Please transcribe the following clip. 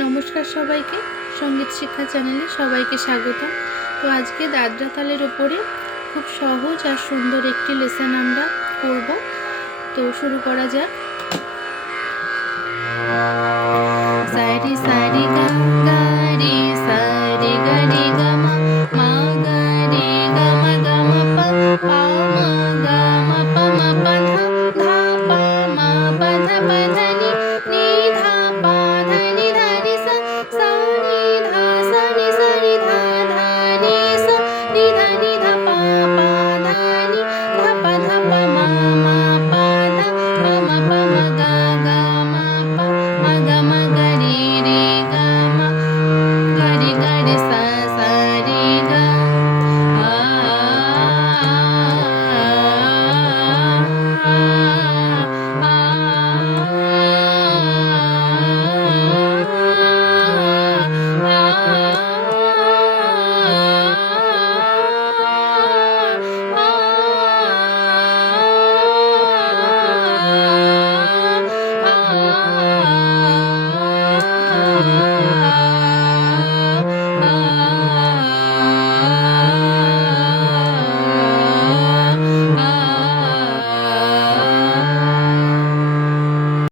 নমস্কার সবাইকে, সঙ্গীত শিক্ষা চ্যানেলে সবাইকে স্বাগতম। তো আজকে দাদরা তালের ওপরে খুব সহজ আর সুন্দর একটি লেসন আমরা করব। তো শুরু করা যাক।